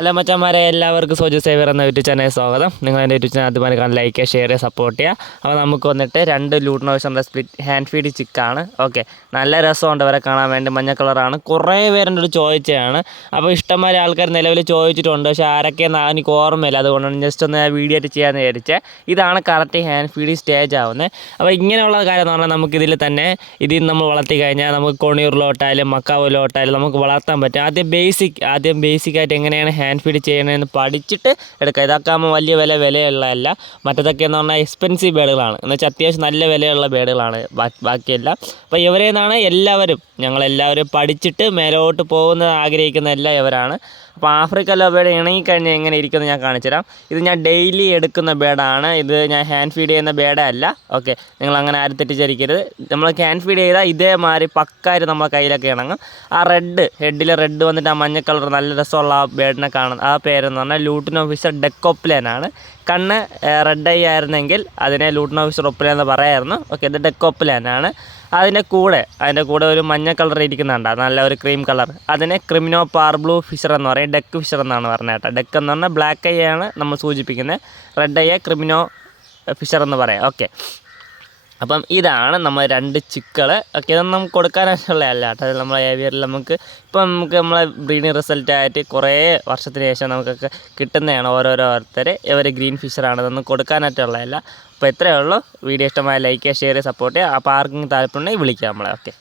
അല്ല മച്ചന്മാരെ എല്ലാവർക്കും സോജു സേവർ എന്ന യൂട്യൂബ് ചാനലിൽ സ്വാഗതം. നിങ്ങൾ എന്റെ യൂട്യൂബ് ചാനൽ അതുപോലെ കാണാൻ ലൈക്ക് ചെയ്യുക ഷെയർ ചെയ്യുക സപ്പോർട്ട് ചെയ്യുക അപ്പോൾ നമുക്ക് വന്നിട്ട് രണ്ട് ലൂട്ട് നമ്മുടെ സ്പ്ലിറ്റ് ഹാൻഡ് ഫീഡ് ചിക്കാണ് ഓക്കെ നല്ല രസമുണ്ട് അവരെ കാണാൻ വേണ്ടി. മഞ്ഞ കളറാണ് കുറേ പേരുടെ ഒരു ചോദിച്ചതാണ്. അപ്പോൾ ഇഷ്ടംമാരെ ആൾക്കാർ നിലവിൽ ചോദിച്ചിട്ടുണ്ട്. പക്ഷേ ആരൊക്കെയെന്ന് എനിക്ക് ഓർമ്മയില്ല. അതുകൊണ്ടാണ് ജസ്റ്റ് ഒന്ന് വീഡിയോ ആയിട്ട് ചെയ്യാമെന്ന് വിചാരിച്ചത് ഇതാണ് കറക്റ്റ് ഹാൻഡ് ഫീഡ് സ്റ്റേജ് ആവുന്നത് അപ്പോൾ ഇങ്ങനെയുള്ള കാര്യം എന്ന് പറഞ്ഞാൽ നമുക്കിതിൽ തന്നെ ഇതിൽ നമ്മൾ വളർത്തി കഴിഞ്ഞാൽ നമുക്ക് കൊണിയൂറിലോട്ടായാലും മക്കാവിലോട്ടായാലും നമുക്ക് വളർത്താൻ പറ്റും. ആദ്യം ബേസിക് ആദ്യം ബേസിക്കായിട്ട് എങ്ങനെയാണ് ഹാൻഡ് ഫീഡ് ചെയ്യണമെന്ന് പഠിച്ചിട്ട് എടുക്കുക. ഇതാക്കാകുമ്പോൾ വലിയ വില വിലയുള്ളതല്ല. മറ്റേതൊക്കെ എന്ന് പറഞ്ഞാൽ എക്സ്പെൻസീവ് ബേഡുകളാണ്. എന്ന് വെച്ചാൽ അത്യാവശ്യം നല്ല വിലയുള്ള ബേഡുകളാണ്. ബാക്കിയെല്ലാം. അപ്പോൾ ഇവരെ നിന്നാണ് എല്ലാവരും ഞങ്ങളെല്ലാവരും പഠിച്ചിട്ട് മേലോട്ട് പോകുന്ന ആഗ്രഹിക്കുന്ന എല്ലാം ഇവരാണ് അപ്പോൾ ആഫ്രിക്ക ലോബേഡ് ഇണങ്ങിക്കഴിഞ്ഞാൽ എങ്ങനെ ഇരിക്കുമെന്ന് ഞാൻ കാണിച്ചുതരാം. ഇത് ഞാൻ ഡെയിലി എടുക്കുന്ന ബേഡാണ്. ഇത് ഞാൻ ഹാൻഡ് ഫീഡ് ചെയ്യുന്ന ബേഡല്ല. ഓക്കെ. നിങ്ങൾ അങ്ങനെ ആരും തെറ്റിദ്ധരിക്കരുത് നമ്മൾ ഹാൻഡ് ഫീഡ് ചെയ്താൽ ഇതേമാതിരി പക്കാർ നമ്മളെ കയ്യിലൊക്കെ ഇണങ്ങും. ആ റെഡ് ഹെഡിലെ റെഡ് വന്നിട്ട് ആ മഞ്ഞ കളർ നല്ല രസമുള്ള ആ ബേഡിനെ കാണുന്നത് ആ പേരെന്ന് പറഞ്ഞാൽ ലൂട്ടിൻ ഓഫീസർ ഡെക്കോപ്ലേനാണ്. കണ്ണ് റെഡ് ഐ ആയിരുന്നെങ്കിൽ അതിനെ ലൂട്ടിൻ ഓഫീസർ ഒപ്പില എന്ന് പറയായിരുന്നു. ഓക്കെ ഇത് ഡെക്കോപ്ലേനാണ്. അതിന്റെ കൂടെ അതിന്റെ കൂടെ ഒരു മഞ്ഞ കളർ ഇരിക്കുന്നുണ്ട്. നല്ല ഒരു ക്രീം കളർ. അതിനെ ക്രിമിനോ പാർ ബ്ലൂ ഫിഷർ എന്ന് പറയും. ഡെക്ക് ഫിഷർ എന്നാണ് പറഞ്ഞത് കേട്ടോ. ഡെക്ക് എന്ന് പറഞ്ഞാൽ ബ്ലാക്ക് ഐ ആണ് നമ്മൾ സൂചിപ്പിക്കുന്നത്. റെഡ് ഐ ക്രിമിനോ ഫിഷർ എന്ന് പറയാം. ഓക്കെ. അപ്പം ഇതാണ് നമ്മൾ രണ്ട് ചിക്കൾ ഒക്കെ ഇതൊന്നും നമുക്ക് കൊടുക്കാനായിട്ടുള്ളതല്ല കേട്ടോ. അത് നമ്മളെ ഏവിയറിൽ നമുക്ക് ഇപ്പം നമുക്ക് നമ്മളെ ബ്രീഡിങ് റിസൾട്ട് ആയിട്ട് കുറേ വർഷത്തിന് ശേഷം നമുക്കൊക്കെ കിട്ടുന്നതാണ് ഓരോരോരുത്തർ ഇവർ ഗ്രീൻ ഫിഷറാണ്. ഇതൊന്നും കൊടുക്കാനായിട്ടുള്ളതല്ല അപ്പോൾ ഇത്രയേ ഉള്ളൂ. വീഡിയോ ഇഷ്ടമായ ലൈക്ക് ചെയ്യുക ഷെയർ സപ്പോർട്ട്. ചെയ്യുക അപ്പോൾ ആർക്കും താല്പര്യമുണ്ടെങ്കിൽ വിളിക്കാം നമ്മളെ. ഓക്കെ.